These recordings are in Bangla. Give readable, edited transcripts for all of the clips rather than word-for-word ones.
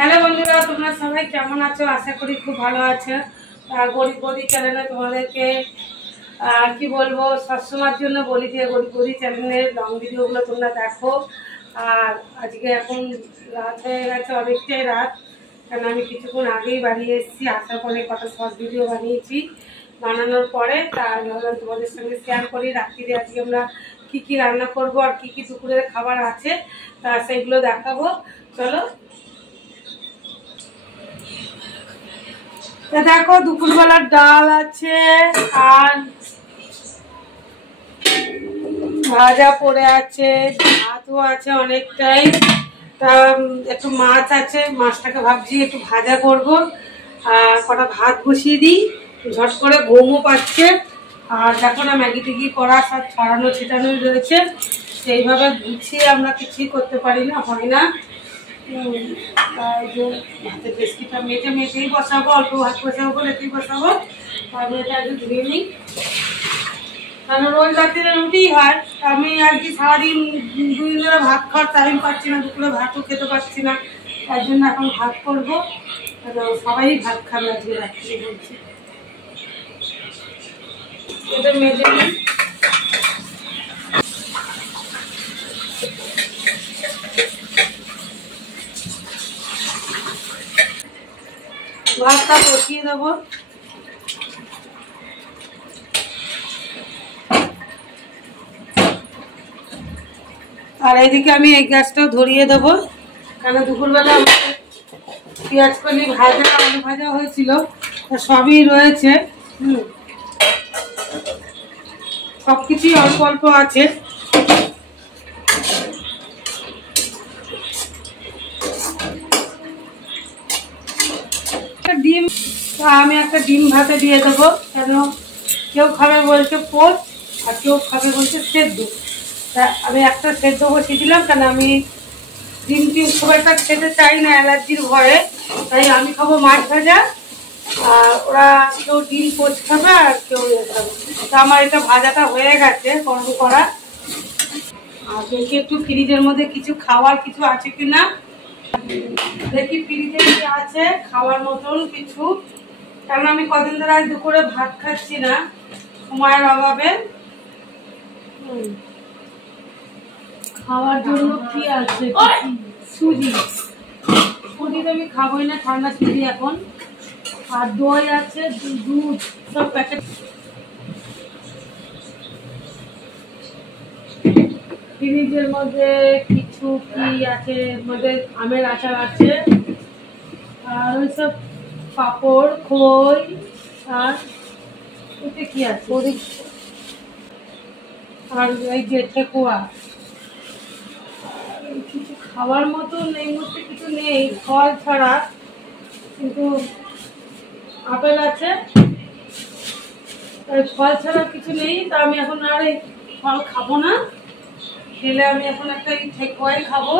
হ্যালো বন্ধুরা, তোমরা সবাই কেমন আছো? আশা করি খুব ভালো আছো। গরিব বৌদি চ্যানেলে তোমাদেরকে কি বলবো, সবসময়ের জন্য বলি যে গরিব বৌদি চ্যানেলের লং ভিডিওগুলো তোমরা দেখো। আর আজকে এখন রাত হয়ে গেছে, অনেকটাই রাত, কারণ আমি কিছুক্ষণ আগেই বাড়ি এসেছি। আসার পরে কটা শর্ট ভিডিও বানিয়েছি, বানানোর পরে তার ভাবলাম তোমাদের সঙ্গে শেয়ার করি। রাত্রিরে আজকে আমরা কী কী রান্না করব আর কী কী দুপুরের খাবার আছে তা সেগুলো দেখাবো। চলো দেখো, দুপুরবেলার ডাল আছে আর ভাজা পড়ে আছে, ভাতও আছে অনেকটাই, তা একটু মাছ আছে, মাছটাকে ভাবছি একটু ভাজা করব। আর কটা ভাত বসিয়ে দিই, ঝট করে ঘুমও পাচ্ছে। আর দেখো না, ম্যাগি ট্যাগি করা সব ছড়ানো ছিটানোই রয়েছে, সেইভাবে গুছিয়ে আমরা কিছুই করতে পারি না, হয় না। তাই যে ভাতের রেসিপিটা মেটেই বসাবো, অল্প ভাত বসাবো বলে এতেই বসাবো। তারপরে এটা একটু ধুয়ে নিই, কারণ রোজ রাত্রে রুটি হয়। আমি আর কি সারাদিন দুদিন ধরে ভাত খাওয়ার টাইম পাচ্ছি না, দুপুরে ভাতও খেতে পারছি না, তার জন্য এখন ভাত করবো। সবাই ভাত খাবে আজকে রাত্রে বলছি। এটা মেজে নিই। ভাতটা বসিয়ে দেবো। আর এইদিকে আমি এই গ্যাসটাও ধরিয়ে দেবো, কারণ দুপুরবেলা আমাদের পেঁয়াজ কলি ভাজা, আলু ভাজা হয়েছিল, সবই রয়েছে। সব কিছুই অল্প অল্প আছে। ডিম, আমি একটা ডিম ভাতে দিয়ে দেবো, কেন কেউ খাবে বলছে পোচ আর কেউ খাবে বলছে সেদ্ধ। তা আমি একটা সেদ্ধ বসিয়ে দিলাম, কেন আমি ডিম খুব একটা খেতে চাই না অ্যালার্জির ভয়ে, তাই আমি খাবো মাছ ভাজা। আর ওরা কেউ ডিম পোচ খাবে আর কেউ খাবে। তা আমার এটা ভাজাটা হয়ে গেছে গরম করা। আর দেখি একটু ফ্রিজের মধ্যে কিছু খাওয়ার কিছু আছে কিনা, দেখি ফ্রিজে কি আছে খাওয়ার মতন কিছু, কারণ আমি কদিন ধরে আজ দুপুরে ভাত খাচ্ছি না সময়ের অভাবে। খাওয়ার জন্য কি আছে? সুজি, সুজি তো আমি খাবোই না, ঠান্ডা সুজি এখন। আর দই আছে, দুধ, সব প্যাকেট। ফ্রিজের মধ্যে কিছু কি আছে, মধ্যে আমের আচার আছে, আর ওই সব পাঁপড়, খই, আর ওতে কি আছে, আর এই যে ঠেকুয়া। কিছু খাওয়ার মতো এই মুহূর্তে কিছু নেই ফল ছাড়া, কিন্তু আপেল আছে, ফল ছাড়া কিছু নেই। তা আমি এখন আর এই ফল খাবো না, খেলে আমি এখন একটা ঠেকুয়াই খাবো।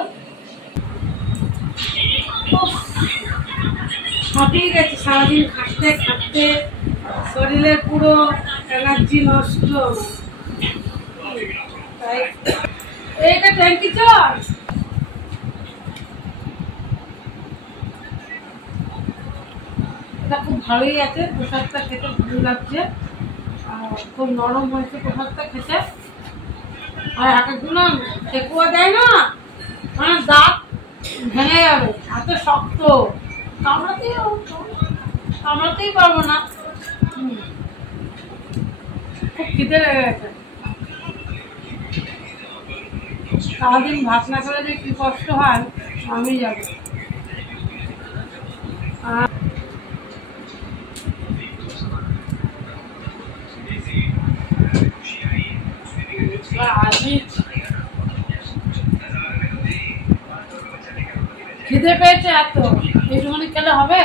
হাঁপিয়ে গেছে সারাদিন খাটতে খাটতে, শরীরের পুরো এনার্জি নষ্ট। তাই এইটা ট্যাঙ্কি চল, এটা খুব ভালোই আছে, প্রসাদটা খেতে ভালো লাগছে, আর খুব নরম হয়েছে প্রসাদটা খেতে। আর এক একগুলো ঠেকুয়া দেয় না, মানে দাঁত ভেঙে যাবে, এত শক্ত, কামড়াতেই পারবো না। খুব খিদে লেগে গেছে, সারাদিন ভাত না করে যে কি কষ্ট হয় আমি যাবো। খিদে পেয়েছে এত, এইটুখানি খেলে হবে?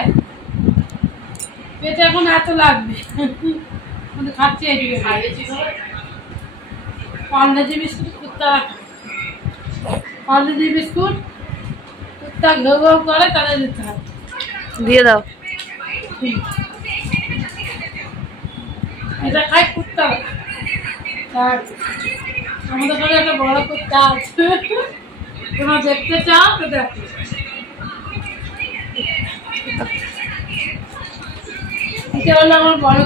পেটে এখন এত লাগবে, খাচ্ছি এইদিকে পার্লেজি বিস্কুট। কুত্তা পার্লেজি বিস্কুট, কুত্তা ঘেউ ঘেউ করে, তাহলে দিতে হবে, দিয়ে দাও। এটা খাই কুত্তা, আমাদের ঘরে একটা বড় কুত্তা আছে, তোমরা দেখতে চাও তো দেখো। এটা হলো আমার বড়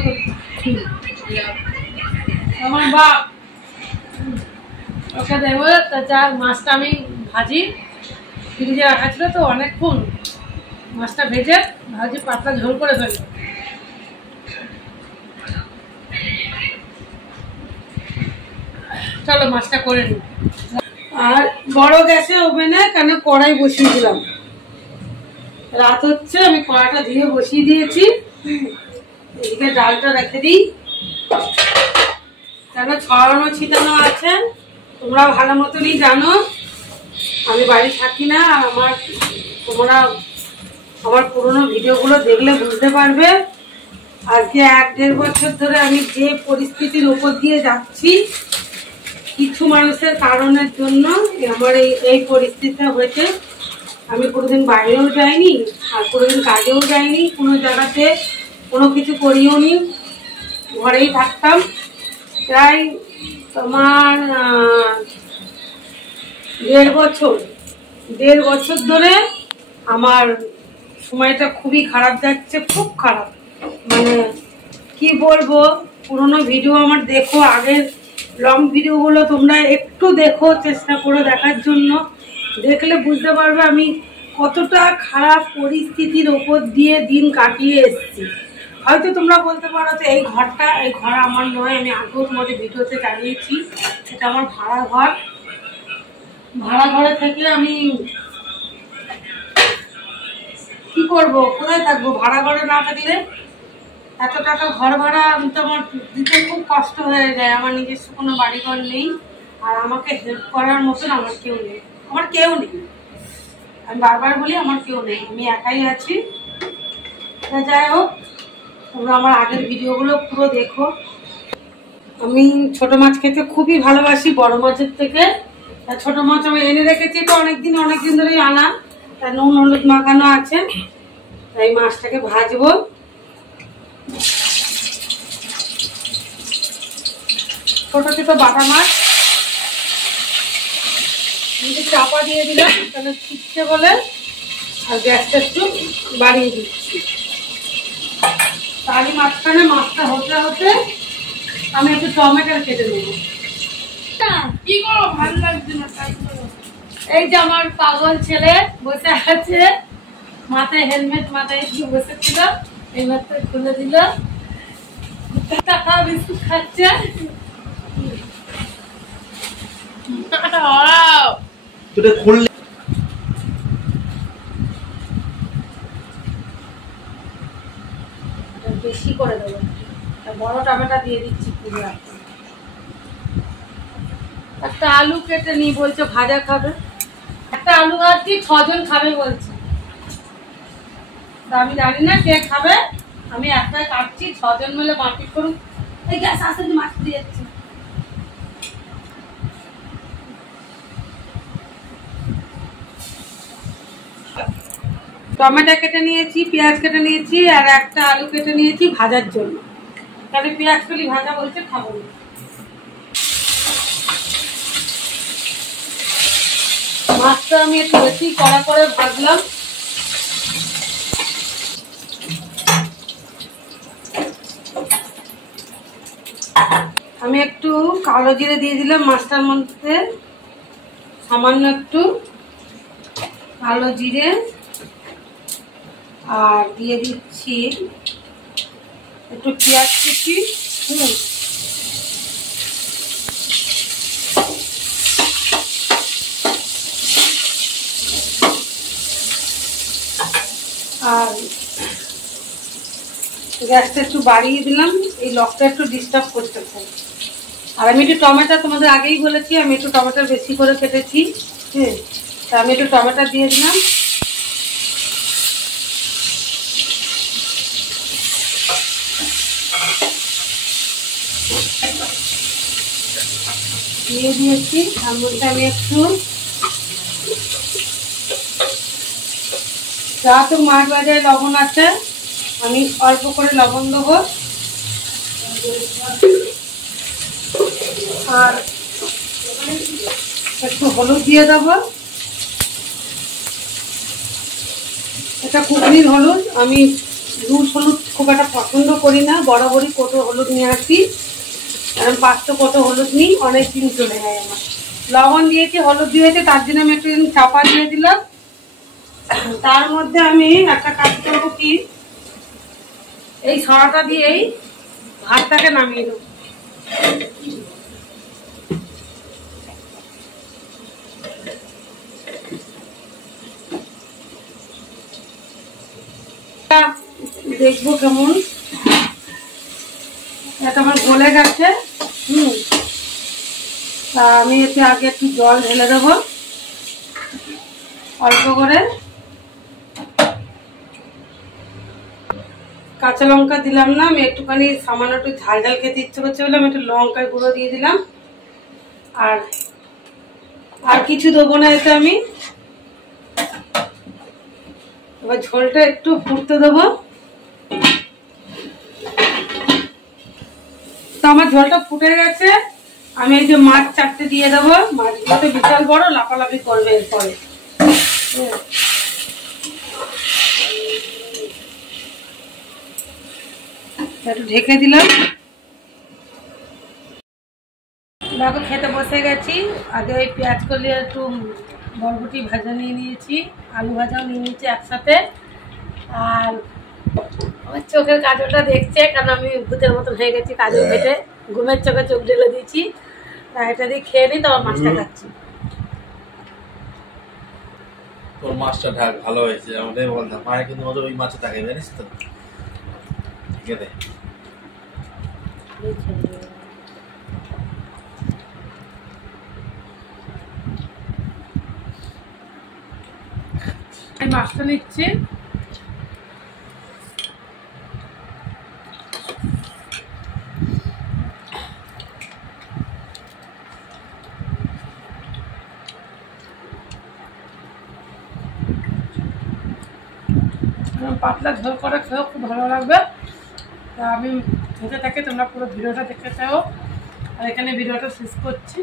আমার বাপ, ওকে দেবো। তা যা মাছটা আমি ভাজি, ফ্রিজে রাখা ছিল তো অনেকক্ষণ, মাছটা ভেজে ভাজি পাতলা ঝোল করে ফেলবো। চলো মাছটা করে নিই। আর বড় গ্যাসে ওভেনে কেন কড়াই বসিয়ে দিলাম, রাত হচ্ছে, আমি কড়াইটা ধুয়ে বসিয়ে দিয়েছি। এদিকে ডালটা রেখে দিই, কেন ছড়ানো ছিটানো আছে, তোমরা ভালো মতনই জানো। আমি বাড়ি থাকি না, আর তোমরা আমার পুরোনো ভিডিওগুলো দেখলে বুঝতে পারবে। আজকে 1-1.5 বছর ধরে আমি যে পরিস্থিতির উপর দিয়ে যাচ্ছি, কিছু মানুষের কারণের জন্য আমার এই পরিস্থিতিটা হয়েছে। আমি কোনোদিন বাইরেও যাইনি, আর কোনোদিন কাজেও যাইনি, কোনো জায়গাতে কোনো কিছু করিও নি, ঘরেই থাকতাম। প্রায় তোমার 1.5 বছর ধরে আমার সময়টা খুবই খারাপ যাচ্ছে, খুব খারাপ। মানে কি বলবো, পুরোনো ভিডিও আমার দেখো, আগের লং ভিডিওগুলো তোমরা একটু দেখো, চেষ্টা করো দেখার জন্য। দেখলে বুঝতে পারবে আমি কতটা খারাপ পরিস্থিতির ওপর দিয়ে দিন কাটিয়ে এসেছি। হয়তো তোমরা বলতে পারো যে এই ঘর আমার নয়, আমি আগেও তোমাদের ভিডিওতে জানিয়েছি, এটা আমার ভাড়া ঘর। ভাড়া ঘরে থেকে আমি কি করব, কোথায় থাকবো? ভাড়া ঘরে না থাকলে এত টাকা ঘর ভাড়া তো আমার দিতে খুব কষ্ট হয়ে যায়। আমার নিজস্ব কোনো বাড়িঘর নেই, আর আমাকে হেল্প করার মতন আমার কেউ নেই। আমি বারবার বলি আমার কেউ নেই, আমি একাই আছি। যাই হোক, তোমরা আমার আগের ভিডিওগুলো পুরো দেখো। আমি ছোট মাছ খেতে খুবই ভালোবাসি বড় মাছের থেকে। ছোট মাছ আমি এনে রেখেছি তো অনেকদিন ধরেই আনা, তার নুন হলুদ মাখানো আছে। তাই মাছটাকে ভাজবো। ছোট ছোট বাটা মাছ চাপা দিয়ে দিলাম, তাহলে ছিটছে বলে, আর গ্যাসটা একটু বাড়িয়ে দিচ্ছি। তারই মাঝখানে মাছটা হতে হতে আমি একটু টমেটো কেটে নেবো। কি করো, ভালো লাগছে না তাই করো। এই যে আমার পাগল ছেলে বসে আছে, মাথায় হেলমেট মাথায় দিয়ে বসেছিল, এই মাত্র খুলে দিল, টাকা বিস্কুট খাচ্ছে। বেশি করে দেবো, বড় টমেটো দিয়ে দিচ্ছি পুরো। একটা আলু কেটে নি, বলছে ভাজা খাবে। একটা আলু ভাজছি, 6 জন খাবে বলছে। আমি জানি না কে খাবে, আমি একটাই কাটছি, 6 জন মিলে মারপিট করুন। এই গ্যাস আসতে মাছ দিয়ে যাচ্ছে। টমেটো কেটে নিয়েছি, পেঁয়াজ কেটে নিয়েছি, আর একটা আলু কেটে নিয়েছি ভাজার জন্য। তাহলে পেঁয়াজ কলি ভাজা বলছে, খাবো না। মাছটা আমি একটু বেশি কড়া করে ভাজলাম। আমি একটু কালো জিরে দিয়ে দিলাম মাছটার মধ্যে, সামান্য একটু কালো জিরে, আর দিয়ে দিচ্ছি একটু পেঁয়াজ কুচি। আর গ্যাসটা একটু বাড়িয়ে দিলাম, এই লকটা একটু ডিস্টার্ব করতে পারে। আর আমি একটু টমেটো, তোমাদের আগেই বলেছি আমি একটু টমেটো বেশি করে কেটেছি। হ্যাঁ, তা আমি একটু টমেটো দিয়ে দিলাম। দিয়ে দিয়েছি, তার মধ্যে আমি একটু যেহেতু মাছ ভাজায় লবণ আছে, আমি অল্প করে লবণ দেবো, আর একটু হলুদ দিয়ে দেবো। এটা কুকনির হলুদ, আমি লুজ হলুদ খুব একটা পছন্দ করি না, বরাবরই কত হলুদ নিয়ে আসি, কারণ 500 কত হলুদ নিই, অনেক দিন চলে যায় আমার। লবণ দিয়েছি, হলুদ দিয়েছি, তার জন্য আমি একটু চাপা দিয়ে দিলাম। তার মধ্যে আমি একটা কাজ করবো কি, এই ছড়াটা দিয়েই ভাতটাকে নামিয়ে দেবো। দেখবো কেমন, এটা আমার গলে গেছে। তা আমি এতে আগে একটু জল ঢেলে দেবো অল্প করে। কাঁচা লঙ্কা দিলাম না, আমি একটুখানি সামান্য একটু ঝাল ঝাল খেতে ইচ্ছে করছে বলে আমি একটু লঙ্কার গুঁড়ো দিয়ে দিলাম। আর কিছু দেবো না এতে আমি। এবার ঝোলটা একটু ফুটতে দেবো। তো আমার ঝোলটা ফুটে গেছে, আমি এই যে মাছ 4টে দিয়ে দেবো। মাছগুলো তো বিশাল বড়, লাফালাফি করবে এরপরে। একটু ঢেকে দিলাম। দেখো খেতে বসে গেছি। আগে ওই পেঁয়াজ কলি একটু বরবটি ভাজা নিয়ে নিয়েছি, আলু ভাজাও নিয়ে নিয়েছি একসাথে। আর আমার চোখের কাজলটা দেখছে, কারণ আমি ভূতের মতন হয়ে গেছি কাজল ঘেটে, ঘুমের চোখে চোখ ঢেলে দিয়েছি। তা এটা দিয়ে খেয়ে নিই, তারপর মাছটা খাচ্ছি। তোর মাছটা ঢাক ভালো হয়েছে, আমাদের বলতাম মায়ের কিন্তু মতো ওই মাছে থাকে, জানিস তো। ঠিক আছে, মাছটা নিচ্ছি। পাতলা ঝোল করে খেয়েও খুব ভালো লাগবে। তা আমি খেতে থাকি, তোমরা পুরো ভিডিওটা দেখতে চাও। আর এখানে ভিডিওটা শেষ করছি।